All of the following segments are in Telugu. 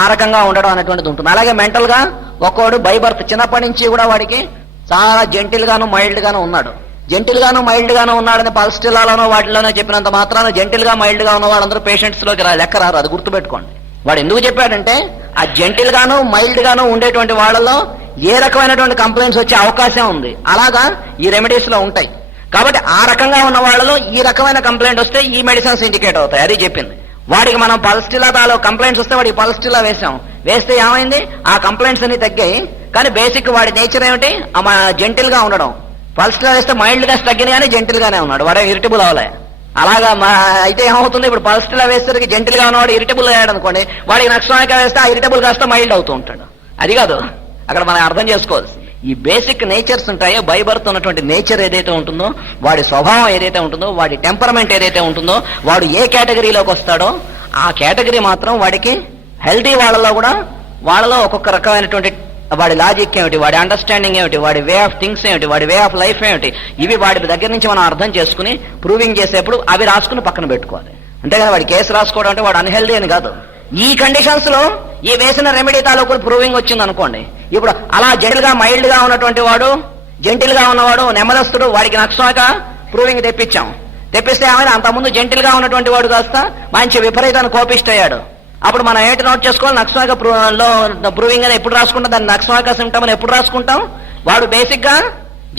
ఆ రకంగా ఉండడం అనేటువంటిది ఉంటుంది. అలాగే మెంటల్ గా ఒక్కోడు బై బర్త్ చిన్నప్పటి నుంచి కూడా వాడికి చాలా జెంటిల్ గాను మైల్డ్ గాను ఉన్నాడు. జెంటిల్ గాను మైల్డ్ గాను ఉన్నాడని పల్స్టిల్లాలోనో వాటిలోనో చెప్పినంత మాత్రాన జెంటిల్ గా మైల్డ్ గా ఉన్న వాళ్ళందరూ పేషెంట్స్ లోకి లెక్క రారు. అది గుర్తుపెట్టుకోండి. వాడు ఎందుకు చెప్పాడంటే ఆ జెంటిల్ గాను మైల్డ్ గాను ఉండేటువంటి వాళ్ళలో ఏ రకమైనటువంటి కంప్లైంట్స్ వచ్చే అవకాశం ఉంది, అలాగా ఈ రెమెడీస్ లో ఉంటాయి. కాబట్టి ఆ రకంగా ఉన్న వాళ్ళలో ఈ రకమైన కంప్లైంట్ వస్తే ఈ మెడిసిన్స్ ఇండికేట్ అవుతాయి. అది చెప్పింది. వాడికి మనం పల్స్టిల్లా తాలో కంప్లైంట్స్ వస్తే వాడికి పల్స్టిల్లా వేస్తే ఏమైంది, ఆ కంప్లైంట్స్ అన్ని తగ్గాయి. కానీ బేసిక్ వాడి నేచర్ ఏమిటి, జెంటిల్ గా ఉండడం. పల్స్టిల్లా వేస్తే మైల్డ్ గా తగ్గిన కానీ జెంటిల్ గానే ఉన్నాడు, వాడే ఇరిటబుల్ అవలే. అలాగా అయితే ఏమవుతుంది, ఇప్పుడు పల్స్టిల్లా వేసేసరికి జెంటిల్ గా ఉన్నవాడు ఇరిటబుల్ అయ్యాడు అనుకోండి, వాడికి నక్సోనికా వేస్తే ఆ ఇరిటబుల్ కాస్త మైల్డ్ అవుతూ ఉంటాడు. అది కాదు అక్కడ మనం అర్థం చేసుకోవాల్సి. ఈ బేసిక్ నేచర్స్ ఉంటాయో, బై బర్త్ ఉన్నటువంటి నేచర్ ఏదైతే ఉంటుందో, వాడి స్వభావం ఏదైతే ఉంటుందో, వాడి టెంపరమెంట్ ఏదైతే ఉంటుందో, వాడు ఏ కేటగిరీలోకి వస్తాడో ఆ కేటగిరీ మాత్రం వాడికి హెల్తీ వాళ్ళలో కూడా వాళ్ళలో ఒక్కొక్క రకమైనటువంటి వాడి లాజిక్ ఏమిటి, వాడి అండర్స్టాండింగ్ ఏమిటి, వాడి వే ఆఫ్ థింగ్స్ ఏమిటి, వాడి వే ఆఫ్ లైఫ్ ఏమిటి, ఇవి వాడి దగ్గర నుంచి మనం అర్థం చేసుకుని ప్రూవింగ్ చేసేప్పుడు అవి రాసుకుని పక్కన పెట్టుకోవాలి. అంతేగాని వాడి కేసు రాసుకోవడం అంటే వాడు అన్హెల్దీ అని కాదు. ఈ కండిషన్స్ లో ఈ వేసిన రెమెడీ తాలూకు ప్రూవింగ్ వచ్చింది అనుకోండి, ఇప్పుడు అలా జెంటిల్ గా మైల్డ్ గా ఉన్నటువంటి వాడు, జెంటిల్ గా ఉన్నవాడు నెమ్మదస్తుడు, వాడికి నక్సోనికా ప్రూవింగ్ తెప్పిస్తే ఏమైనా అంతకుముందు జెంటిల్ గా ఉన్నటువంటి వాడు కాస్త మంచి విపరీతాన్ని కోపిష్టయ్యాడు. అప్పుడు మనం ఏంటి నోట్ చేసుకోవాలి, నక్సోనికా ప్రూవింగ్ అని ఎప్పుడు రాసుకుంటాం, దాన్ని నక్సోనికా సిమ్టమ్ అని ఎప్పుడు రాసుకుంటాం. వాడు బేసిక్ గా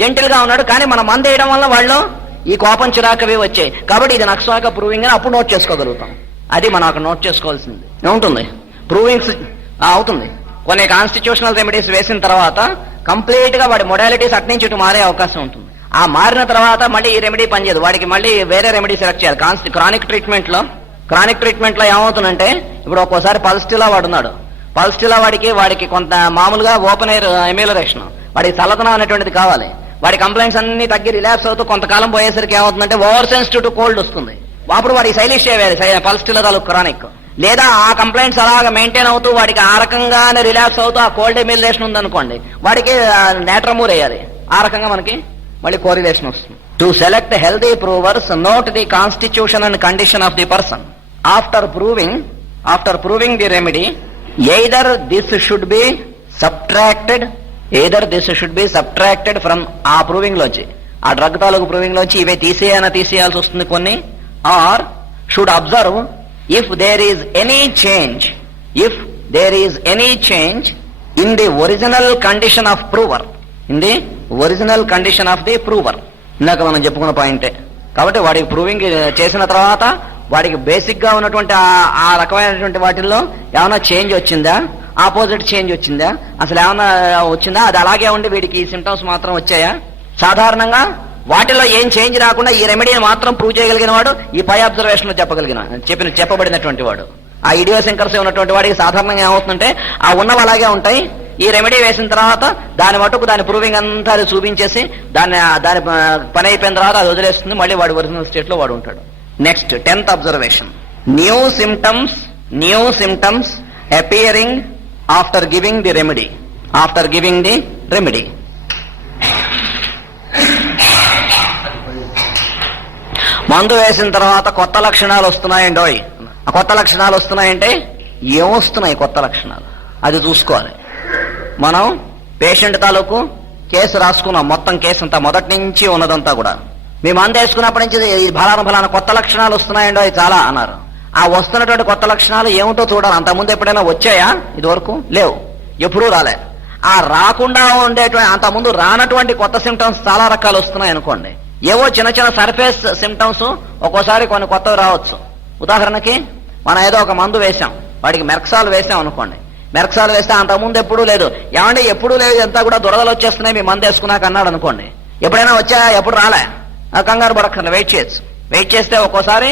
జెంటిల్ గా ఉన్నాడు, కానీ మనం మందు వేయడం వల్ల వాళ్ళు ఈ కోపం చిరాకవి వచ్చాయి. కాబట్టి ఇది నక్సోనికా ప్రూవింగ్ అని అప్పుడు నోట్ చేసుకోగలుగుతాం. అది మనం అక్కడ నోట్ చేసుకోవాల్సింది ఏముంటుంది. ప్రూవింగ్స్ అవుతుంది. కొన్ని కాన్స్టిట్యూషనల్ రెమెడీస్ వేసిన తర్వాత కంప్లీట్ గా వాడి మొడాలిటీస్ అట్నుంచి ఇటు మారే అవకాశం ఉంటుంది. ఆ మారిన తర్వాత మళ్ళీ ఈ రెమెడీ పనిచేయదు, వాడికి మళ్ళీ వేరే రెమెడీ సెలెక్ట్ చేయాలి. క్రానిక్ ట్రీట్మెంట్ లో ఏమవుతుందంటే, ఇప్పుడు ఒక్కోసారి పల్స్టిల్లా వాడు ఉన్నాడు, పల్స్టిల్లా వాడికి కొంత మామూలుగా ఓపెన్ ఎయిర్ ఎమ్యూలరేషన్, వాడికి చల్లదనం అనేటువంటిది కావాలి. వాడి కంప్లైంట్స్ అన్ని తగ్గి రిలాక్స్ అవుతూ కొంతకాలం పోయేసరికి ఏమవుతుందంటే ఓవర్ సెన్సిటివ్ టు కోల్డ్ వస్తుంది. అప్పుడు వాడికి సైలిష్ చేయాలి పల్స్టిల్లా తాలూకు క్రానిక్. లేదా ఆ కంప్లైంట్స్ అలాగా మెయింటైన్ అవుతూ వాడికి ఆ రకంగానే రిలాక్స్ అవుతూ ఆ కోల్డ్ ఎమ్యూలరేషన్ ఉందనుకోండి, వాడికి నేట్రమూర్ వేయాలి. ఆ రకంగా మనకి మళ్ళీ కోరిలేషన్ వస్తుంది. To select healthy provers note the constitution and condition of the person after proving the remedy either this should be subtracted from ఆ ప్రూవింగ్ లోంచి, ఆ డ్రగ్ తాలూకు ప్రూవింగ్ లోంచి ఇవే తీసేయాల్సి వస్తుంది కొన్ని. Or should observe if there is any change in the original condition of prover, ఇందాక మనం చెప్పుకున్న పాయింటే. కాబట్టి వాడికి ప్రూవింగ్ చేసిన తర్వాత వాడికి బేసిక్ గా ఉన్నటువంటి ఆ రకమైనటువంటి వాటిల్లో ఏమైనా చేంజ్ వచ్చిందా, ఆపోజిట్ చేంజ్ వచ్చిందా, అసలు ఏమైనా వచ్చిందా, అది అలాగే ఉండి వీడికి ఈ సిమ్టమ్స్ మాత్రం వచ్చాయా. సాధారణంగా వాటిలో ఏం చేంజ్ రాకుండా ఈ రెమెడీని మాత్రం ప్రూవ్ చేయగలిగిన వాడు ఈ పై అబ్జర్వేషన్ లో చెప్పబడినటువంటి వాడు. ఆ ఇడియోసింకర్స్ ఉన్నటువంటి వాడికి సాధారణంగా ఏమవుతుందంటే ఆ ఉన్నవి అలాగే ఉంటాయి. ఈ రెమెడీ వేసిన తర్వాత దాని మటుకు దాని ప్రూవింగ్ అంతా అది చూపించేసి దాని పని అయిపోయిన తర్వాత అది వదిలేస్తుంది, మళ్ళీ వాడు ఒరిజినల్ స్టేట్ లో వాడు ఉంటాడు. Next 10th observation, new symptoms appearing after giving the remedy. మందు వేసిన తర్వాత కొత్త లక్షణాలు వస్తున్నాయండోయ్. ఆ కొత్త లక్షణాలు వస్తున్నాయంటే ఏమొస్తున్నాయి కొత్త లక్షణాలు, అది చూసుకోవాలి. మనం పేషెంట్ తాలూకు కేసు రాసుకున్నాం, మొత్తం కేసు అంతా మొదటి నుంచి ఉన్నదంతా కూడా. మీ మందు వేసుకున్నప్పటి నుంచి ఫలానా కొత్త లక్షణాలు వస్తున్నాయండో చాలా అన్నారు. ఆ వస్తున్నటువంటి కొత్త లక్షణాలు ఏమిటో చూడాలి. అంతకుముందు ఎప్పుడైనా వచ్చాయా? ఇదివరకు లేవు, ఎప్పుడూ రాలే. ఆ రాకుండా ఉండేటువంటి అంతకుముందు రానటువంటి కొత్త సిమ్టమ్స్ చాలా రకాలు వస్తున్నాయి అనుకోండి. ఏవో చిన్న సర్ఫేస్ సిమ్టమ్స్ ఒక్కోసారి కొన్ని కొత్తవి రావచ్చు. ఉదాహరణకి మనం ఏదో ఒక మందు వేసాం, వాడికి మెర్క్సాల్ వేసాం అనుకోండి. మెర్క్సాల్ వేస్తే అంతకుముందు ఎప్పుడూ లేదు, ఏమంటే ఎప్పుడూ లేదు, అంతా కూడా దురదలు వచ్చేస్తున్నాయి మీ మందు వేసుకున్నాక అన్నాడు అనుకోండి. ఎప్పుడైనా వచ్చాయా? ఎప్పుడు రాలే. కంగారు పడక్కర్లేదు, వెయిట్ చేస్తే ఒక్కోసారి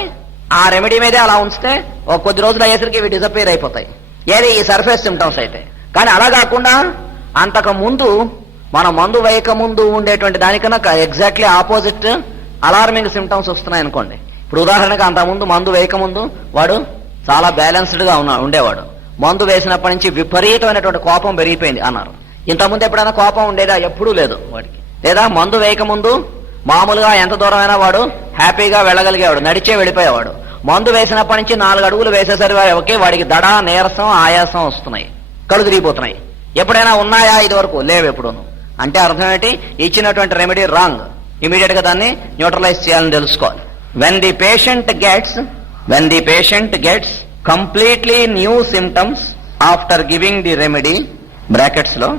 ఆ రెమెడీ మీదే అలా ఉంచితే ఒక కొద్ది రోజులు అయ్యేసరికి ఇవి డిసపేర్ అయిపోతాయి. ఏది ఈ సర్ఫేస్ సిమ్టమ్స్ అయితే. కానీ అలా కాకుండా అంతకు ముందు మనం మందు వేయక ముందు ఉండేటువంటి దానికన్నా ఎగ్జాక్ట్లీ ఆపోజిట్ అలార్మింగ్ సిమ్టమ్స్ వస్తున్నాయి అనుకోండి. ఇప్పుడు ఉదాహరణకు అంతకుముందు మందు వేయక ముందు వాడు చాలా బ్యాలెన్స్డ్ గా ఉండేవాడు. మందు వేసినప్పటి నుంచి విపరీతమైనటువంటి కోపం పెరిగిపోయింది అన్నారు. ఇంతకుముందు ఎప్పుడైనా కోపం ఉండేదా? ఎప్పుడూ లేదు వాడికి. లేదా మందు వేయక ముందు మామూలుగా ఎంత దూరమైనా వాడు హ్యాపీగా వెళ్ళగలిగేవాడు, నడిచే వెళ్ళిపోయేవాడు. మందు వేసినప్పటి నుంచి 4 అడుగులు వేసేసరికి వాడికి దడ, నీరసం, ఆయాసం వస్తున్నాయి, కళ్ళు తిరిగిపోతున్నాయి. ఎప్పుడైనా ఉన్నాయా ఇదివరకు? లేవు ఎప్పుడూను. అంటే అర్థం ఏంటి? ఇచ్చినటువంటి రెమెడీ రాంగ్. ఇమీడియట్ గా దాన్ని న్యూట్రలైజ్ చేయాలని తెలుసుకోవాలి. When the patient gets completely new symptoms after giving the remedy brackets లో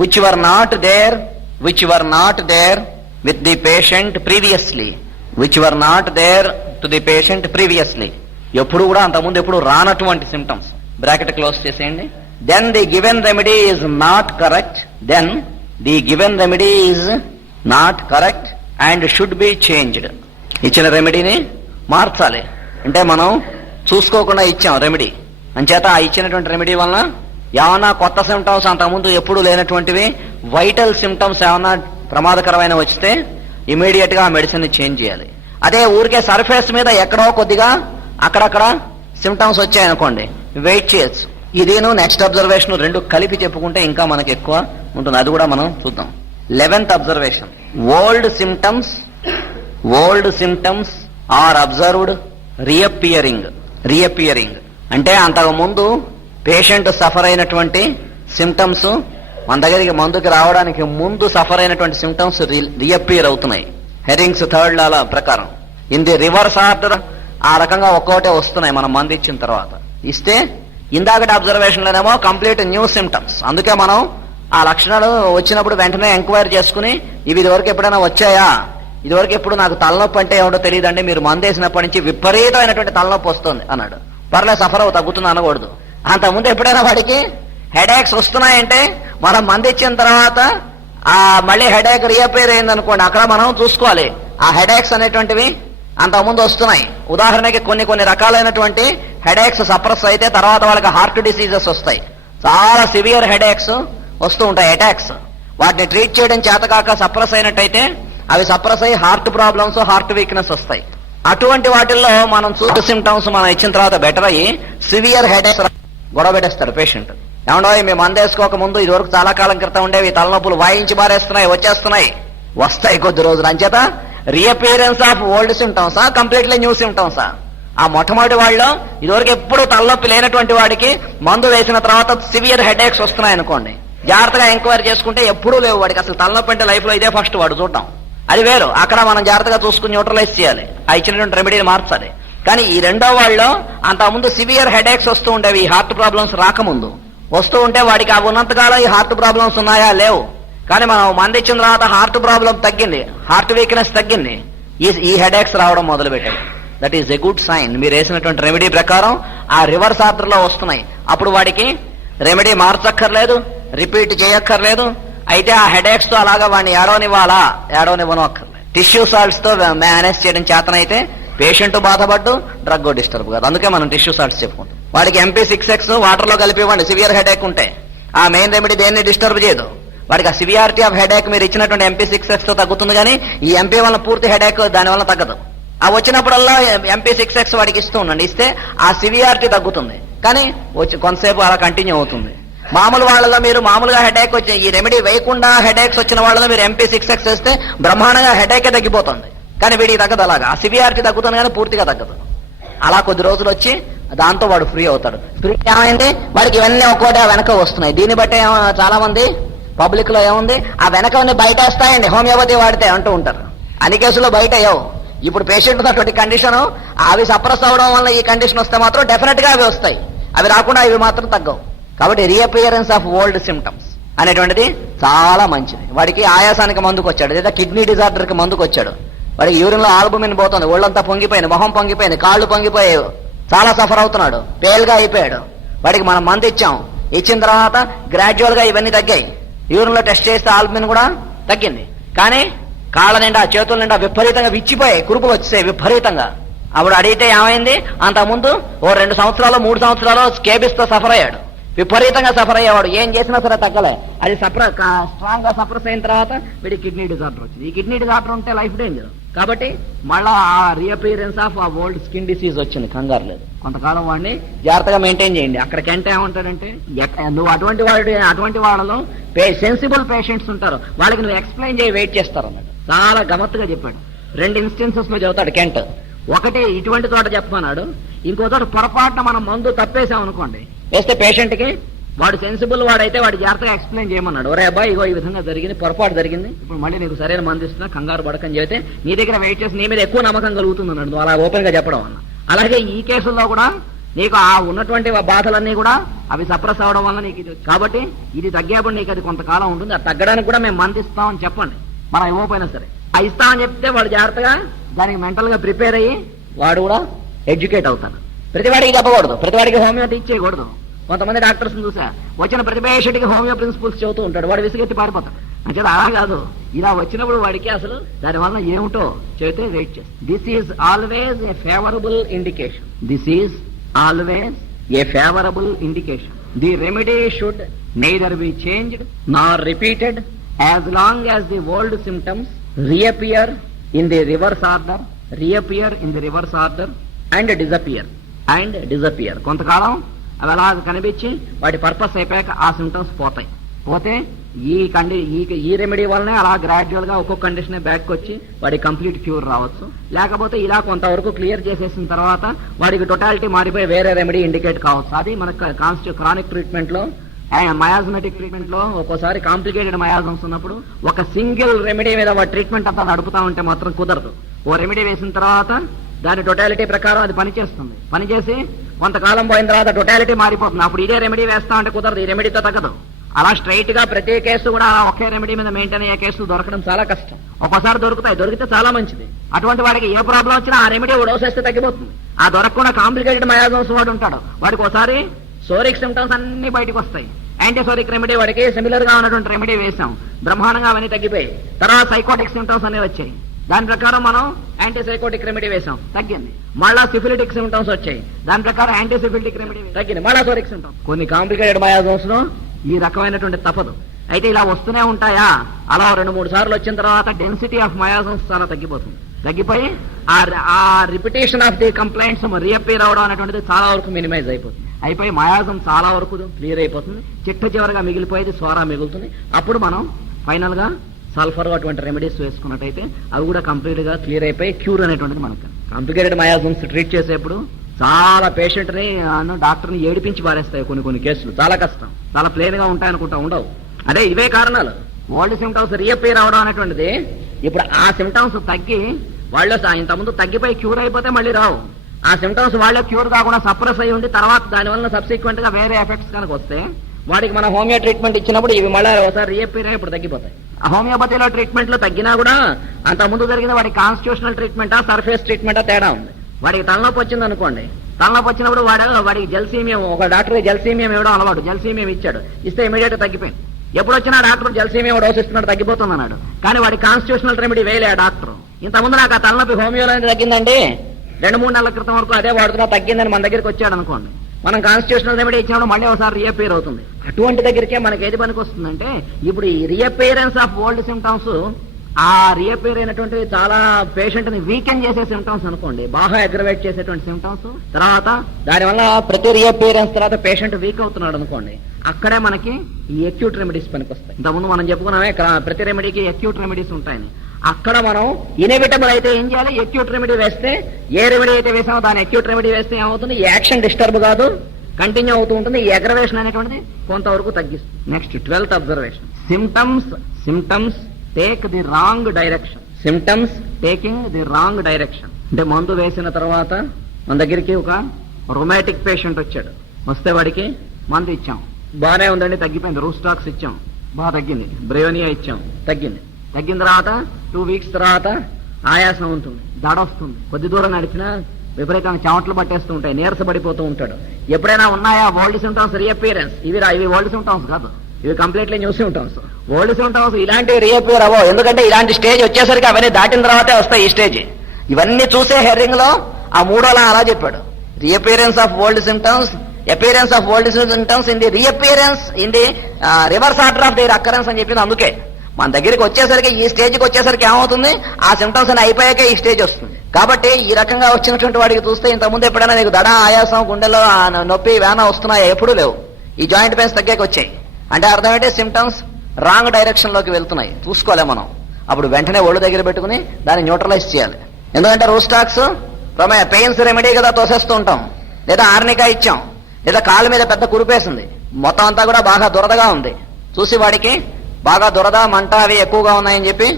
which were not there with the patient previously, ఎప్పుడు కూడా అంతకుముందు ఎప్పుడు రానటువంటి సిమ్టమ్స్ బ్రాకెట్ క్లోజ్ చేసేయండి. then the given remedy is not correct and should be changed. ఇచ్చిన రెమెడీని మార్చాలి. అంటే మనం చూసుకోకుండా ఇచ్చాం రెమెడీ, అంచేత ఆ ఇచ్చినటువంటి రెమెడీ వలన ఏమన్నా కొత్త సిమ్టమ్స్, అంతకుముందు ఎప్పుడు లేనటువంటివి వైటల్ సిమ్టమ్స్ ఏమన్నా ప్రమాదకరమైన వస్తే ఇమీడియట్ గా ఆ మెడిసిన్ చేంజ్ చేయాలి. అదే ఊరికే సర్ఫేస్ మీద ఎక్కడో కొద్దిగా అక్కడక్కడ సిమ్టమ్స్ వచ్చాయనుకోండి, వెయిట్ చేయొచ్చు. ఇదేను నెక్స్ట్ అబ్జర్వేషన్ రెండు కలిపి చెప్పుకుంటే ఇంకా మనకి ఎక్కువ ఉంటుంది. అది కూడా మనం చూద్దాం. 11th observation, old symptoms are observed reappearing. అంటే అంతకు ముందు పేషెంట్ సఫర్ అయినటువంటి సిమ్టమ్స్ మన దగ్గరికి మందుకి రావడానికి ముందు సఫర్ అయినటువంటి సిమ్టమ్స్ రీఅపియర్ అవుతున్నాయి. హెరింగ్స్ 3rd లా ప్రకారం. ఇన్ ది రివర్స్ ఆర్డర్ ఆ రకంగా ఒక్కోటే వస్తున్నాయి మనం మందు ఇచ్చిన తర్వాత. ఇస్తే ఇందాకటి అబ్జర్వేషన్ లోనేమో కంప్లీట్ న్యూ సిమ్టమ్స్. అందుకే మనం ఆ లక్షణాలు వచ్చినప్పుడు వెంటనే ఎంక్వైరీ చేసుకుని ఇవి ఇదివరకు ఎప్పుడైనా వచ్చాయా, ఇదివరకు ఎప్పుడు నాకు తలనొప్పి అంటే ఏమిటో తెలియదండి, మీరు మందు వేసినప్పటి నుంచి విపరీతమైనటువంటి తలనొప్పి వస్తుంది అన్నాడు. పర్లేదు, సఫర్ అవు, తగ్గుతుంది అనకూడదు. అంతకుముందు ఎప్పుడైనా వాడికి హెడేక్స్ వస్తున్నాయంటే మనం మందు ఇచ్చిన తర్వాత ఆ మళ్ళీ హెడేక్ రీఅపేర్ అయిందనుకోండి, అక్కడ మనం చూసుకోవాలి ఆ హెడేక్స్ అనేటువంటివి అంతకుముందు వస్తున్నాయి. ఉదాహరణకి కొన్ని రకాలైనటువంటి హెడేక్స్ సప్రెస్ అయితే తర్వాత వాళ్ళకి హార్ట్ డిసీజెస్ వస్తాయి. చాలా సివియర్ హెడేక్స్ వస్తూ ఉంటాయి, అటాక్స్. వాటిని ట్రీట్ చేయడం చేతకాక సప్రెస్ అయినట్టయితే అవి సప్రెస్ అయ్యి హార్ట్ ప్రాబ్లమ్స్, హార్ట్ వీక్నెస్ వస్తాయి. అటువంటి వాటిల్లో మనం చూసే సిమ్టమ్స్ మనం ఇచ్చిన తర్వాత బెటర్ అయ్యి సివియర్ హెడేక్స్ గొడవ పెట్టేస్తారు పేషెంట్. ఏమండో మేము మందేసుకోక ముందు ఇదివరకు చాలా కాలం క్రితం ఉండేవి తలనొప్పులు వాయించి బారేస్తున్నాయి, వస్తాయి కొద్ది రోజులు. అంచేత రీఅపియరెన్స్ ఆఫ్ ఓల్డ్ సిమ్టమ్సా, కంప్లీట్లీ న్యూ సిమ్టమ్సా? ఆ మొట్టమొదటి వాళ్ళలో ఇదివరకు ఎప్పుడు తలనొప్పి లేనటువంటి వాడికి మందు వేసిన తర్వాత సివియర్ హెడేక్స్ వస్తున్నాయి అనుకోండి, జాగ్రత్తగా ఎంక్వైరీ చేసుకుంటే ఎప్పుడూ లేవు వాడికి. అసలు తలనొప్పి అంటే లైఫ్ లో ఇదే ఫస్ట్ వాడు చూడటం, అది వేరు. అక్కడ మనం జాగ్రత్తగా చూసుకుని న్యూట్రలైజ్ చేయాలి, ఆ ఇచ్చినటువంటి రెమెడీని మార్చాలి. కానీ ఈ రెండో వాళ్ళలో అంతకుముందు సివియర్ హెడేక్స్ వస్తూ ఉండేవి, ఈ హార్ట్ ప్రాబ్లమ్స్ రాకముందు వస్తూ ఉంటే వాడికి ఆ ఉన్నంతకాలం ఈ హార్ట్ ప్రాబ్లమ్స్ ఉన్నాయా? లేవు. కానీ మనం మందు ఇచ్చిన తర్వాత హార్ట్ ప్రాబ్లం తగ్గింది, హార్ట్ వీక్నెస్ తగ్గింది, ఈ హెడేక్స్ రావడం మొదలు పెట్టాయి. That is a good sign. మీరు వేసినటువంటి రెమెడీ ప్రకారం ఆ రివర్స్ ఆర్డర్ లో వస్తున్నాయి. అప్పుడు వాడికి రెమెడీ మార్చక్కర్లేదు, రిపీట్ చేయక్కర్లేదు. అయితే ఆ హెడేక్స్ తో అలాగా వాడిని ఏడవనివ్వను అక్కర్లేదు. టిష్యూ సాల్ట్స్ తో మేనేజ్ చేయడం చేతనైతే పేషెంట్ బాధపడ్డు, డ్రగ్ డిస్టర్బ్ కాదు. అందుకే మనం టిష్యూ సాల్ట్స్ చెప్పుకుంటాం. వాడికి MP6X వాటర్ లో కలిపి ఇవ్వండి సివియర్ హెడేక్ ఉంటే. ఆ మెయిన్ రెమెడీ దేన్ని డిస్టర్బ్ చేయదు. వాడికి ఆ సివియారిటీ ఆఫ్ హెడేక్ మీరు ఇచ్చినటువంటి MP6X తో తగ్గుతుంది, కానీ ఈ MP వల్ల పూర్తి హెడేక్ దాని వల్ల తగ్గదు. ఆ వచ్చినప్పుడల్లా MP6X వాడికి ఇస్తూ ఉండండి. ఇస్తే ఆ సివియారిటీ తగ్గుతుంది, కానీ కొంతసేపు అలా కంటిన్యూ అవుతుంది. మామూలు వాళ్ళలో మీరు మామూలుగా హెడేక్ వచ్చి ఈ రెమెడీ వేయకుండా హెడేక్స్ వచ్చిన వాళ్ళలో మీరు MP6X వేస్తే బ్రహ్మాండంగా హెడేకే తగ్గిపోతుంది. కానీ వీడికి తగ్గదు, అలాగా ఆ సివియారిటీ తగ్గుతుంది కానీ పూర్తిగా తగ్గదు. అలా కొద్ది రోజులు వచ్చి దాంతో వాడు ఫ్రీ అవుతాడు. ఫ్రీ ఏమైంది వాడికి ఇవన్నీ ఒక్కోటి వెనక వస్తున్నాయి. దీన్ని బట్టి చాలా మంది పబ్లిక్ లో ఏముంది, ఆ వెనకవన్నీ బయట వస్తాయండి హోమియోపతి వాడితే అంటూ ఉంటారు. అన్ని కేసుల్లో బయట అయ్యావు. ఇప్పుడు పేషెంట్ ఉన్నటువంటి కండిషన్ అవి సప్రెస్ అవడం వల్ల ఈ కండిషన్ వస్తే మాత్రం డెఫినెట్ గా అవి వస్తాయి, అవి రాకుండా ఇవి మాత్రం తగ్గవు. కాబట్టి రీఅపియరెన్స్ ఆఫ్ ఓల్డ్ సిమ్టమ్స్ అనేటువంటిది చాలా మంచిది. వాడికి ఆయాసానికి మందుకు వచ్చాడు, లేదా కిడ్నీ డిజార్డర్ కి మందుకు వచ్చాడు, వాడికి యూరిన్ లో ఆల్బుమిన్ పోతుంది, ఒళ్ళంతా పొంగిపోయింది, మొహం పొంగిపోయింది, కాళ్ళు పొంగిపోయాయి, చాలా సఫర్ అవుతున్నాడు, పేల్గా అయిపోయాడు. వాడికి మనం మందు ఇచ్చాం, ఇచ్చిన తర్వాత గ్రాడ్యువల్ గా ఇవన్నీ తగ్గాయి. యూరిన్ లో టెస్ట్ చేస్తే ఆల్బుమిన్ కూడా తగ్గింది. కానీ కాళ్ళ నిండా చేతుల నిండా విపరీతంగా విచ్చిపోయాయి, కురుపులు వచ్చేసాయి విపరీతంగా. అప్పుడు అడిగితే ఏమైంది, అంతకుముందు 2 సంవత్సరాలు 3 సంవత్సరాలు స్కేబిస్ తో సఫర్ అయ్యాడు, విపరీతంగా సఫర్ అయ్యేవాడు, ఏం చేసినా సరే తగ్గలే. అది స్ట్రాంగ్ గా సఫర్స్ అయిన తర్వాత వీడి కిడ్నీ డిజార్డర్ వచ్చింది. ఈ కిడ్నీ డిజార్డర్ ఉంటే లైఫ్ డేంజర్. కాబట్టి మళ్ళా ఆ రీఅపియరెన్స్ ఆఫ్ ఆ ఓల్డ్ స్కిన్ డిసీజ్ వచ్చింది, కంగారు లేదు. కొంతకాలం వాడిని జాగ్రత్తగా మెయింటైన్ చేయండి. అక్కడికంటే ఏమంటాడంటే, నువ్వు అటువంటి వాళ్ళలో సెన్సిబుల్ పేషెంట్స్ ఉంటారు, వాళ్ళకి నువ్వు ఎక్స్ప్లెయిన్ చేయి, వెయిట్ చేస్తారు అన్నాడు. చాలా గమ్మత్తుగా చెప్పాడు. 2 ఇన్స్టెన్సెస్ లో చదువుతాడు కెంట్. ఒకటి ఇటువంటి చోట చెప్పమన్నాడు, ఇంకో చోట పొరపాటున మనం మందు తప్పేసాం అనుకోండి, వేస్తే పేషెంట్ కి వాడు సెన్సిబుల్ వాడైతే వాడు జాగ్రత్తగా ఎక్స్ప్లెయిన్ చేయమన్నాడు. ఒరే అబ్బాయి ఇగో ఈ విధంగా జరిగింది, పొరపాటు జరిగింది, ఇప్పుడు మళ్ళీ నీకు సరైన మందు ఇస్తున్నా, కంగారు పడకని చెబితే నీ దగ్గర వెయిట్ చేసి నీ మీద ఎక్కువ నమ్మకం కలుగుతుంది అన్నాడు. నువ్వు అలా ఓపెన్ గా చెప్పడం వల్ల. అలాగే ఈ కేసుల్లో కూడా నీకు ఆ ఉన్నటువంటి బాధలన్నీ కూడా అవి సప్రెస్ అవడం వల్ల నీకు ఇది, కాబట్టి ఇది తగ్గేప్పుడు నీకు అది కొంతకాలం ఉంటుంది, అది తగ్గడానికి కూడా మేము మందు ఇస్తామని చెప్పండి, మనం ఇవ్వకపోయినా సరే. ఆ ఇస్తామని చెప్తే వాడు జాగ్రత్తగా దానికి మెంటల్ గా ప్రిపేర్ అయ్యి వాడు కూడా ఎడ్యుకేట్ అవుతాడు. ప్రతివాడికి చెప్పకూడదు, ప్రతివాడికి హోమియోపతి ఇచ్చేయకూడదు. కొంతమంది డాక్టర్స్ చూసా వచ్చిన ప్రతి పేషెంట్కి హోమియో ప్రిన్సిపల్స్ చెబుతూ ఉంటాడు, వాడు విసిగెత్తి పారిపోతాడు. అంటే అలా కాదు, ఇలా వచ్చినప్పుడు వాడికి అసలు దాని వల్ల ఏమిటో చెబితే వెయిట్ చేస్తాడు. This is always a favourable indication. This is always a favourable indication. The remedy should neither be changed nor repeated as long as the old symptoms reappear in the reverse order and disappear. కొంతకాలం అవి అలా కనిపించి వాటి పర్పస్ అయిపోయాక ఆ సిమ్టమ్స్ పోతే ఈ రెమెడీ వల్లనే అలా గ్రాడ్యువల్ గా ఒక్కొక్క కండిషన్ బ్యాక్ వచ్చి వాడికి కంప్లీట్ క్యూర్ రావచ్చు. లేకపోతే ఇలా కొంతవరకు క్లియర్ చేసేసిన తర్వాత వాడికి టోటాలిటీ మారిపోయి వేరే రెమెడీ ఇండికేట్ కావచ్చు. అది మనకు క్రానిక్ ట్రీట్మెంట్ లో, మయాజమెటిక్ ట్రీట్మెంట్ లో ఒక్కోసారి కాంప్లికేటెడ్ మయాజమ్స్ ఉన్నప్పుడు ఒక సింగిల్ రెమెడీ మీద వాడి ట్రీట్మెంట్ అంతా నడుపుతా ఉంటే మాత్రం కుదరదు. ఓ రెమెడీ వేసిన తర్వాత దాని టోటాలిటీ ప్రకారం అది పనిచేస్తుంది, పనిచేసి కొంతకాలం పోయిన తర్వాత టోటాలిటీ మారిపోతుంది. అప్పుడు ఇదే రెమెడీ వేస్తా అంటే కుదరదు, ఈ రెమెడీతో తగ్గదు. అలా స్ట్రైట్ గా ప్రతి కేసు కూడా ఒకే రెమెడీ మీద మెయింటైన్ అయ్యే కేసులు దొరకడం చాలా కష్టం. ఒక్కోసారి దొరుకుతాయి, దొరికితే చాలా మంచిది. అటువంటి వాడికి ఏ ప్రాబ్లం వచ్చినా ఆ రెమెడీ డోస్ వేస్తే తగ్గిపోతుంది. ఆ దొరకకుండా కాంప్లికేటెడ్ మయాజమ్స్ వాడు ఉంటాడు, వాడికి ఒకసారి సోరిక్ సిమ్టమ్స్ అన్ని బయటకు వస్తాయి. యాంటీసోరిక్ రెమెడీ వాడికి సిమిలర్ గా ఉన్నటువంటి రెమెడీ వేసాం, బ్రహ్మాండంగా అవన్నీ తగ్గిపోయి తర్వాత సైకోటిక్ సిమ్టమ్స్ అనేవి వచ్చాయి. దాని ప్రకారం మనం యాంటీసైకోటిక్ రెమెడీ వేసాం, తగ్గింది. మళ్ళా సిఫిలిటిక్ సిమ్టమ్స్ వచ్చాయి, దాని ప్రకారం యాంటీసిఫిలిటిక్ రెమెడీ తగ్గింది. మళ్ళా సోరిక్ సిమ్టమ్స్. కొన్ని కాంప్లికేటెడ్ మయాజమ్స్ లో ఈ రకమైనటువంటి తప్పదు. అయితే ఇలా వస్తూనే ఉంటాయా, అలా 2-3 సార్లు వచ్చిన తర్వాత డెన్సిటీ ఆఫ్ మయాజమ్స్ చాలా తగ్గిపోతుంది. తగ్గిపోయి ఆ రిపిటేషన్ ఆఫ్ ది కంప్లైంట్స్ రీఅపీర్ అవడం అనేటువంటిది చాలా వరకు మినిమైజ్ అయిపోయి మయాజం చాలా వరకు క్లియర్ అయిపోతుంది. చివరిగా మిగిలిపోయేది స్వరా మిగులుతుంది. అప్పుడు మనం ఫైనల్ గా సల్ఫర్ అటువంటి రెమెడీస్ వేసుకున్నట్టయితే అవి కూడా కంప్లీట్ గా క్లియర్ అయిపోయి క్యూర్ అనేటువంటిది మనకు. కాంప్లికేటెడ్ మయాజమ్స్ ట్రీట్ చేసేప్పుడు చాలా పేషెంట్ ని డాక్టర్ని ఏడిపించి పారేస్తాయి కొన్ని కేసులు. చాలా కష్టం, చాలా ప్లేన్ గా ఉంటాయనుకుంటా, ఉండవు. అదే ఇవే కారణాలు. ఓల్డ్ సిమ్టమ్స్ రీఅపీర్ అవడం అనేటువంటిది ఇప్పుడు ఆ సిమ్టమ్స్ తగ్గి వాళ్ళు ఇంతకుముందు తగ్గిపోయి క్యూర్ అయిపోతే మళ్ళీ రావు. ఆ సిమ్టమ్స్ వాళ్ళే క్యూర్ కాకుండా సప్రెస్ అయి ఉండి తర్వాత దానివల్ల సబ్సిక్వెంట్ గా వేరే ఎఫెక్ట్స్ కనుక వస్తే వాడికి మనం హోమియో ట్రీట్మెంట్ ఇచ్చినప్పుడు ఇవి మళ్ళీ ఒకసారి రీఅపీర్ అయ్యి ఇప్పుడు తగ్గిపోతాయి. హోమియోపతిలో ట్రీట్మెంట్ లో తగ్గినా కూడా అంత ముందు జరిగిన వాడికి కాన్స్టిట్యూషనల్ ట్రీట్మెంటా సర్ఫేస్ ట్రీట్మెంటా తేడా ఉంది. వాడికి తలనొప్పి వచ్చింది అనుకోండి, తలనొప్పి వచ్చినప్పుడు వాడికి జెల్సీమియం, ఒక డాక్టర్ జెల్సీమియం ఇవ్వడం అలవాటు, జెల్సీమియం ఇచ్చాడు, ఇస్తే ఇమీడియట్ తగ్గిపోయింది. ఎప్పుడు వచ్చినా డాక్టర్ జెల్సీమియం డోస్ ఇస్తున్నాడు, తగ్గిపోతుంది అన్నాడు. కానీ వాడి కాన్స్టిట్యూషనల్ రెమెడీ వేయలే ఆ డాక్టర్. ఇంతకుముందు నాకు ఆ తలనొప్పి హోమియోలో తగ్గిందండి, 2-3 నెలల క్రితం వరకు అదే వాడుతున్నా, తగ్గిందని మన దగ్గరికి వచ్చాడు అనుకోండి, మనం కాన్స్టిట్యూషనల్ రెమెడీ ఇచ్చినప్పుడు మళ్ళీ ఒకసారి రీఅపీర్ అవుతుంది. అటువంటి దగ్గరికే మనకి ఏది పనికి వస్తుందంటే ఇప్పుడు ఈ రీఅపీరెన్స్ ఆఫ్ ఓల్డ్ సిమ్టమ్స్, ఆ రీఅపీర్ అయినటువంటి చాలా పేషెంట్ ని వీకెన్ చేసే సిమ్టమ్స్ అనుకోండి, బాగా అగ్రవేట్ చేసేటువంటి సిమ్టమ్స్, తర్వాత దానివల్ల ప్రతి రీఅపీరెన్స్ తర్వాత పేషెంట్ వీక్ అవుతున్నాడు అనుకోండి, అక్కడే మనకి ఈ అక్యూట్ రెమెడీస్ పనికి వస్తాయి. ఇంతకుముందు మనం చెప్పుకున్నామే ప్రతి రెమెడీకి అక్యూట్ రెమెడీస్ ఉంటాయని. అక్కడ మనం ఇన్ఎవిటబుల్ అయితే ఏం చేయాలి, అక్యూట్ రెమెడీ వేస్తే, ఏ రెమెడీ అయితే వేసామో దాని అక్యూట్ రెమెడీ వేస్తే ఏమవుతుంది, ఈ యాక్షన్ డిస్టర్బ్ కాదు, కంటిన్యూ అవుతూ ఉంటుంది. ఈ అగ్రవేషన్ అనేటువంటిది కొంతవరకు తగ్గిస్తుంది. Next 12th observation, symptoms take the wrong direction. Symptoms taking the wrong direction అంటే మందు వేసిన తర్వాత మన దగ్గరికి ఒక రొమాటిక్ పేషెంట్ వచ్చాడు, వస్తే వాడికి మందు ఇచ్చాం, బాగానే ఉందండి, తగ్గిపోయింది. రూస్టాక్స్ ఇచ్చాం, బాగా తగ్గింది. బ్రేవనియా ఇచ్చాం, తగ్గింది. తగ్గిన తర్వాత 2 వీక్స్ తర్వాత ఆయాసం ఉంటుంది, దడ వస్తుంది, కొద్ది దూరం నడిచినా విపరీతంగా చెమటలు పట్టేస్తూ ఉంటాయి, నీరసపడిపోతూ ఉంటాడు. ఎప్పుడైనా ఉన్నాయా ఓల్డ్ సిమ్టమ్స్ రీఅపీరెన్స్? ఇవి ఓల్డ్ సిమ్టమ్స్ కాదు, ఇవి completely new symptoms. Old symptoms ఇలాంటివి రీఅపీర్ అవ్వవు, ఎందుకంటే ఇలాంటి స్టేజ్ వచ్చేసరికి అవన్నీ దాటిన తర్వాతే వస్తాయి ఈ స్టేజ్. ఇవన్నీ చూసే హెరింగ్ లో ఆ 3వ అలా చెప్పాడు, reappearance of old symptoms, appearance of old symptoms in the reappearance in the reverse order of their occurrence అని చెప్పింది. అందుకే మన దగ్గరికి వచ్చేసరికి, ఈ స్టేజ్కి వచ్చేసరికి ఏమవుతుంది, ఆ సిమ్టమ్స్ అని అయిపోయాకే ఈ స్టేజ్ వస్తుంది. కాబట్టి ఈ రకంగా వచ్చినటువంటి వాడికి చూస్తే ఇంతకుముందు ఎప్పుడైనా నీకు దడ, ఆయాసం, గుండెలో నొప్పి, వేన వస్తున్నాయా? ఎప్పుడూ లేవు. ఈ జాయింట్ పెయిన్స్ తగ్గాక వచ్చాయి అంటే అర్థం ఏంటి, సిమ్టమ్స్ రాంగ్ డైరెక్షన్ లోకి వెళ్తున్నాయి, చూసుకోలే మనం. అప్పుడు వెంటనే ఒళ్ళు దగ్గర పెట్టుకుని దాన్ని న్యూట్రలైజ్ చేయాలి. ఎందుకంటే రూస్టాక్స్ పెయిన్స్ రెమెడీ కదా తోసేస్తూ ఉంటాం, లేదా ఆర్నికా ఇచ్చాం, లేదా కాళ్ళ మీద పెద్ద కురిపేసింది, మొత్తం అంతా కూడా బాగా దురదగా ఉంది, చూసి వాడికి బాగా దురద మంట అవి ఎక్కువగా ఉన్నాయని చెప్పి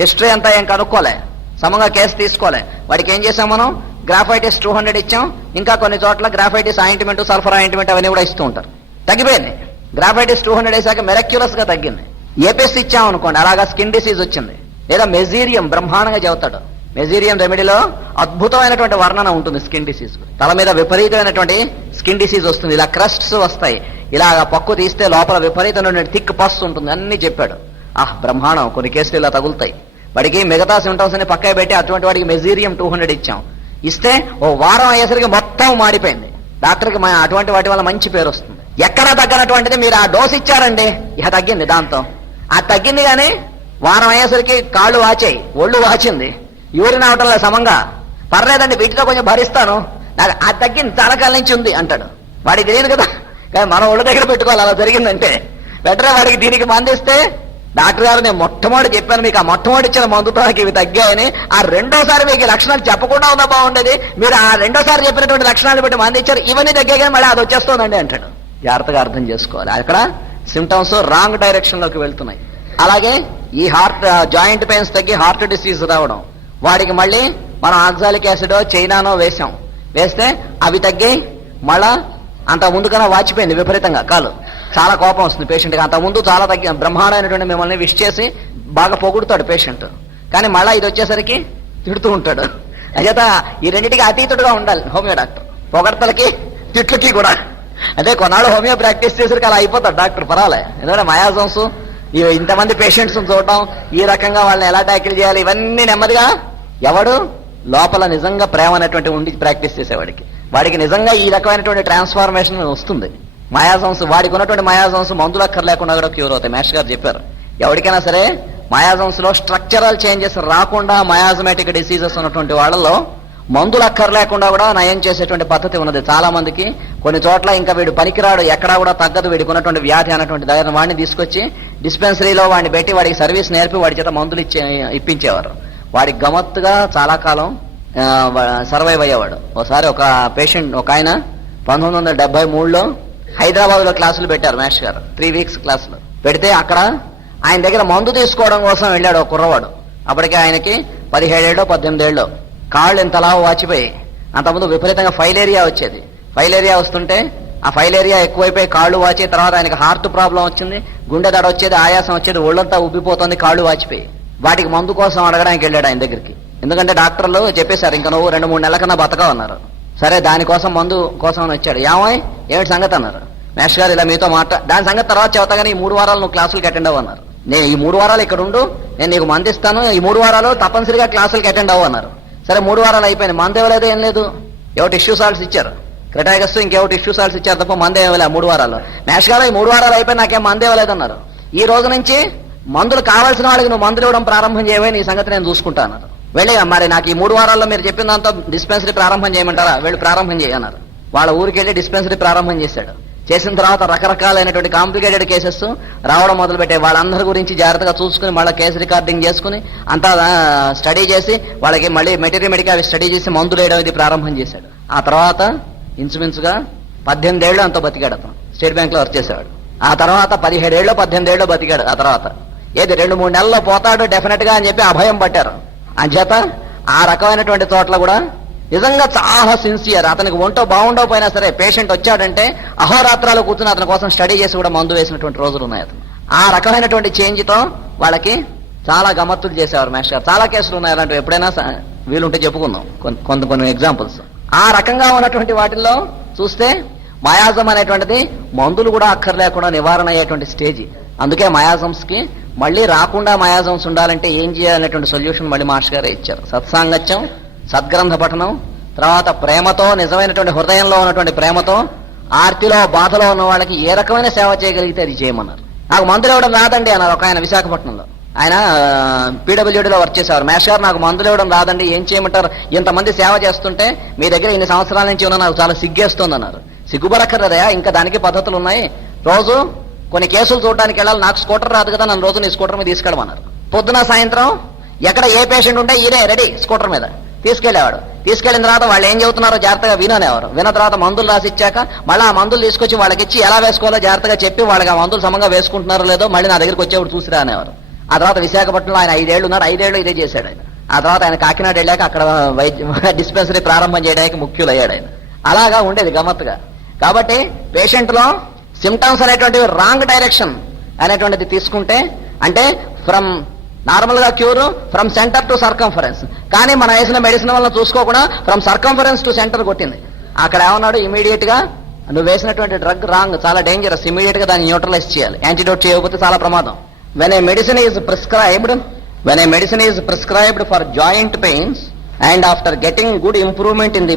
హిస్టరీ అంతా ఏం కనుక్కోలే, సమంగా కేసు తీసుకోలే. వాడికి ఏం చేసాం మనం, గ్రాఫైటిస్ 200 ఇచ్చాం, ఇంకా కొన్ని చోట్ల గ్రాఫైటిస్ ఆయింట్మెంట్, సల్ఫర్ ఆయింట్మెంట్ అవన్నీ కూడా ఇస్తూ ఉంటారు. తగ్గిపోయింది. గ్రాఫైటిస్ 200 వేసాక మెరక్యులస్ గా తగ్గింది. ఏపీఎస్ ఇచ్చాం అనుకోండి, అలాగా స్కిన్ డిసీజ్ వచ్చింది. లేదా మెజీరియం బ్రహ్మాండంగా చెబుతాడు. మెజీరియం రెమెడీలో అద్భుతమైనటువంటి వర్ణన ఉంటుంది స్కిన్ డిసీజ్. తల మీద విపరీతమైనటువంటి స్కిన్ డిసీజ్ వస్తుంది, ఇలా క్రస్ట్స్ వస్తాయి, ఇలాగ పక్కు తీస్తే లోపల విపరీతమైన థిక్ పస్ ఉంటుంది, అన్ని చెప్పాడు. బ్రహ్మాండం. కొన్ని కేసులు ఇలా తగులుతాయి. వాడికి మిగతా సిమ్టమ్స్ అని పక్కా పెట్టి అటువంటి వాడికి మెజీరియం 200 ఇచ్చాం. ఇస్తే ఓ వారం అయ్యేసరికి మొత్తం మాడిపోయింది. డాక్టర్కి అటువంటి వాటి వల్ల మంచి పేరు వస్తుంది. ఎక్కడా తగ్గనటువంటిది మీరు ఆ డోస్ ఇచ్చారండి, ఇక తగ్గింది. దాంతో తగ్గింది, కానీ వారం అయ్యేసరికి కాళ్ళు వాచాయి, ఒళ్ళు వాచింది, యూరిన్ అవటంలో సమంగా, పర్లేదండి వీటితో కొంచెం భరిస్తాను, నాకు తగ్గింది, చాలా కాలం నుంచి ఉంది అంటాడు. వాడికి తెలియదు కదా, కానీ మన ఒళ్ళు దగ్గర పెట్టుకోవాలి. అలా జరిగిందంటే బెటరే వాడికి దీనికి మందిస్తే, డాక్టర్ గారు నేను మొట్టమొదటి చెప్పాను మీకు, ఆ మొట్టమొదటి ఇచ్చిన మందుతో నాకు ఇవి తగ్గాయని, ఆ రెండోసారి మీకు లక్షణాలు చెప్పకుండా ఉందా బాగుండేది, మీరు ఆ రెండోసారి చెప్పినటువంటి లక్షణాలు బట్టి మంది ఇచ్చారు, ఇవన్నీ తగ్గాయి మళ్ళీ అది వచ్చేస్తుందండి అంటాడు. జాగ్రత్తగా అర్థం చేసుకోవాలి. అక్కడ సిమ్టమ్స్ రాంగ్ డైరెక్షన్ లోకి వెళ్తున్నాయి. అలాగే ఈ హార్ట్ జాయింట్ పెయిన్స్ తగ్గి హార్ట్ డిసీజ్ రావడం, వాడికి మళ్ళీ మనం ఆక్సాలిక్ యాసిడో చైనానో వేసాం, వేస్తే అవి తగ్గి మళ్ళా అంత ముందు కన్నా వాచిపోయింది విపరీతంగా కాలు. చాలా కోపం వస్తుంది పేషెంట్కి. అంత ముందు చాలా తగ్గి బ్రహ్మాండమైనటువంటి మిమ్మల్ని విష్ చేసి బాగా పొగుడుతాడు పేషెంట్, కానీ మళ్ళా ఇది వచ్చేసరికి తిడుతూ ఉంటాడు. అచేత ఈ రెండింటికి అతీతుడుగా ఉండాలి హోమియో డాక్టర్, పొగడతలకి తిట్లకి కూడా. అదే కొన్నాళ్ళు హోమియో ప్రాక్టీస్ చేసరికి అలా అయిపోతాడు డాక్టర్, పర్వాలే. ఎందుకంటే మయాజమ్స్ ఇంతమంది పేషెంట్స్ చూడటం, ఈ రకంగా వాళ్ళని ఎలా ట్యాకిల్ చేయాలి, ఇవన్నీ నెమ్మదిగా ఎవడు లోపల నిజంగా ప్రేమ అనేటువంటి ఉండి ప్రాక్టీస్ చేసేవాడికి, వాడికి నిజంగా ఈ రకమైనటువంటి ట్రాన్స్ఫార్మేషన్ వస్తుంది. మయాజమ్స్ వాడికి ఉన్నటువంటి మయాజమ్స్ మందులు అక్కర్ లేకుండా కూడా క్యూర్ అవుతాయి. మాస్టర్ గారు చెప్పారు, ఎవరికైనా సరే మయాజమ్స్ లో స్ట్రక్చరల్ చేంజెస్ రాకుండా మయాజమేటిక్ డిసీజెస్ ఉన్నటువంటి వాళ్ళలో మందులు అక్కర్ లేకుండా కూడా నయం చేసేటువంటి పద్ధతి ఉన్నది. చాలా మందికి కొన్ని చోట్ల ఇంకా వీడు పనికిరాడు, ఎక్కడా కూడా తగ్గదు వీడికి ఉన్నటువంటి వ్యాధి అన్నటువంటి దగ్గర వాడిని తీసుకొచ్చి డిస్పెన్సరీలో వాడిని పెట్టి వాడికి సర్వీస్ నేర్పి వాడి చేత మందులు ఇప్పించేవారు. వాడికి గమత్తుగా చాలా కాలం సర్వైవ్ అయ్యేవాడు. ఒకసారి ఒక పేషెంట్, ఒక ఆయన 1973లో హైదరాబాద్ లో క్లాసులు పెట్టారు మాస్టర్ గారు, 3 వీక్స్ క్లాసులు పెడితే అక్కడ ఆయన దగ్గర మందు తీసుకోవడం కోసం వెళ్ళాడు ఒక కుర్రవాడు. అప్పటికే ఆయనకి 17 ఏళ్ళో 18 ఏళ్ళో. కాళ్ళు ఇంతలా వాచిపోయి, అంతకుముందు విపరీతంగా ఫైలేరియా వచ్చేది. ఫైలేరియా వస్తుంటే ఆ ఫైలేరియా ఎక్కువైపోయి కాళ్ళు వాచి, తర్వాత ఆయనకి హార్ట్ ప్రాబ్లం వచ్చింది, గుండె దడ వచ్చేది, ఆయాసం వచ్చేది, ఒళ్ళంతా ఉబ్బిపోతుంది, కాళ్ళు వాచిపోయి. వాటికి మందు కోసం అడగడానికి వెళ్ళాడు ఆయన దగ్గరికి. ఎందుకంటే డాక్టర్లు చెప్పేశారు ఇంకా నువ్వు 2-3 నెలల కన్నా బతకవన్నారు. సరే దానికోసం మందు కోసం వచ్చాడు. ఏమిటి సంగతి అన్నారు. మేష్ గారు ఇలా మీతో దాని సంగతి తర్వాత చెబుతా, కానీ ఈ 3 వారాలు నువ్వు క్లాసులకి అటెండ్ అవ్వు అన్నారు. నేను ఈ 3 వారాలు ఇక్కడ ఉండు, నేను నీకు మందు ఇస్తాను, ఈ 3 వారాలు తప్పనిసరిగా క్లాసులకి అటెండ్ అవ్వు అన్నారు. సరే 3 వారాలు అయిపోయింది, మందు ఇవ్వలేదు, ఏం లేదు. ఏవో టిష్యూ సాల్ట్స్ ఇచ్చారు, క్రెటాగస్ ఇంకేవో టిష్యూ సాల్ట్స్ ఇచ్చారు తప్ప మందే ఇవ్వలే 3 వారాలు. మేష్ గారు ఈ 3 వారాలు అయిపోయి నాకేం మందే ఇవ్వలేదు అన్నారు. ఈ రోజు నుంచి మందులు కావాల్సిన వాళ్ళకి నువ్వు మందులు ఇవ్వడం ప్రారంభం చేయవే, నీ సంగతి నేను చూసుకుంటాను. వెళ్ళి మరి నాకు ఈ 3 వారాల్లో మీరు చెప్పిన దాంతో డిస్పెన్సరీ ప్రారంభం చేయమంటారా, వెళ్ళి ప్రారంభం చేయన్నారు. వాళ్ళ ఊరికి వెళ్ళి డిస్పెన్సరీ ప్రారంభం చేశాడు. చేసిన తర్వాత రకరకాలైనటువంటి కాంప్లికేటెడ్ కేసెస్ రావడం మొదలుపెట్టే. వాళ్ళందరి గురించి జాగ్రత్తగా చూసుకుని మళ్ళీ కేసు రికార్డింగ్ చేసుకుని అంతా స్టడీ చేసి వాళ్ళకి మళ్ళీ మెటీరియల్ అవి స్టడీ చేసి మందులు వేయడం ఇది ప్రారంభం చేశాడు. ఆ తర్వాత ఇంచుమించుగా 18 ఏళ్ళు అంతా బతికాడు అతను. స్టేట్ బ్యాంక్ లో వర్క్ చేసేవాడు. ఆ తర్వాత 17 ఏళ్ళు 18 ఏళ్ళు బతికాడు. ఆ తర్వాత 2-3 నెలల్లో పోతాడు డెఫినెట్ గా అని చెప్పి అభయం పట్టారు. అంచేత ఆ రకమైనటువంటి చోట్ల కూడా నిజంగా చాలా సిన్సియర్. అతనికి ఒంటో బాగుండకపోయినా సరే పేషెంట్ వచ్చాడంటే అహోరాత్రాలు కూర్చుని అతని కోసం స్టడీ చేసి కూడా మందు వేసినటువంటి రోజులు ఉన్నాయి. అతను ఆ రకమైనటువంటి చేంజ్ తో వాళ్ళకి చాలా గమ్మత్తులు చేసేవారు మాస్టర్ గారు. చాలా కేసులు ఉన్నాయి అలాంటివి, ఎప్పుడైనా వీలుంటే చెప్పుకుందాం కొన్ని ఎగ్జాంపుల్స్. ఆ రకంగా ఉన్నటువంటి వాటిల్లో చూస్తే మయాజం అనేటువంటిది మందులు కూడా అక్కర్లేకుండా నివారణ అయ్యేటువంటి స్టేజ్. అందుకే మయాజమ్స్ కి మళ్ళీ రాకుండా మయాజమ్స్ ఉండాలంటే ఏం చేయాలనేటువంటి సొల్యూషన్ మళ్ళీ మాస్టర్ గారే ఇచ్చారు. సత్సాంగత్యం, సద్గ్రంథ పఠనం, తర్వాత ప్రేమతో, నిజమైనటువంటి హృదయంలో ఉన్నటువంటి ప్రేమతో, ఆర్తిలో బాధలో ఉన్న వాళ్ళకి ఏ రకమైన సేవ చేయగలిగితే అది చేయమన్నారు. నాకు మందులు ఇవ్వడం రాదండి అన్నారు ఒక ఆయన విశాఖపట్నంలో. ఆయన పీడబ్ల్యూడీలో వర్క్ చేసేవారు. మేష్ గారు నాకు మందులు ఇవ్వడం రాదండి, ఏం చేయమంటారు, ఇంతమంది సేవ చేస్తుంటే మీ దగ్గర ఇన్ని సంవత్సరాల నుంచి ఉన్నా నాకు చాలా సిగ్గేస్తుంది అన్నారు. సిగ్గుపడక్కర్లేదయా, ఇంకా దానికి పద్ధతులు ఉన్నాయి. రోజు కొన్ని కేసులు చూడడానికి వెళ్ళాలి, నాకు స్కూటర్ రాదు కదా, నన్ను రోజు నీ స్కూటర్ మీద తీసుకెళ్ళమన్నారు. పొద్దున సాయంత్రం ఎక్కడ ఏ పేషెంట్ ఉంటే ఈయనే రెడీ స్కూటర్ మీద తీసుకెళ్లేవాడు. తీసుకెళ్లిన తర్వాత వాళ్ళు ఏం చెబుతున్నారో జాగ్రత్తగా విననేవారు. విన్న తర్వాత మందులు రాసి ఇచ్చాక మళ్ళీ ఆ మందులు తీసుకొచ్చి వాళ్ళకి ఇచ్చి ఎలా వేసుకోవాలో జాగ్రత్తగా చెప్పి వాళ్ళకి ఆ మందులు సమంగా వేసుకుంటున్నారో లేదో మళ్ళీ నా దగ్గరికి వచ్చేవాడు చూసిరా అనేవారు. ఆ తర్వాత విశాఖపట్నంలో ఆయన 5 ఏళ్ళు ఉన్నారు. 5 ఏళ్ళు ఇదే చేశాడు ఆయన. ఆ తర్వాత ఆయన కాకినాడ వెళ్ళాక అక్కడ డిస్పెన్సరీ ప్రారంభం చేయడానికి ముఖ్యులయ్యాడు ఆయన. అలాగా ఉండేది గమ్మత్తుగా. కాబట్టి పేషెంట్ లో సిమ్టమ్స్ అనేటువంటివి రాంగ్ డైరెక్షన్ అనేటువంటిది తీసుకుంటే, అంటే ఫ్రమ్ నార్మల్ గా cure from centre to circumference, కానీ మనం వేసిన మెడిసిన్ వల్ల చూసుకోకుండా ఫ్రమ్ సర్కంఫరెన్స్ టు సెంటర్ కొట్టింది. అక్కడ ఏమన్నాడు, ఇమీడియట్ గా నువ్వు వేసినటువంటి డ్రగ్ రాంగ్, చాలా డేంజరస్, ఇమీడియట్ గా దాన్ని న్యూట్రలైజ్ చేయాలి. యాంటీడోట్ చేయకపోతే చాలా ప్రమాదం. When a medicine is prescribed for joint pains and after getting good improvement in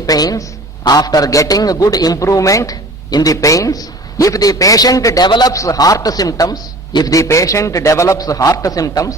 the pains, if the patient develops heart symptoms,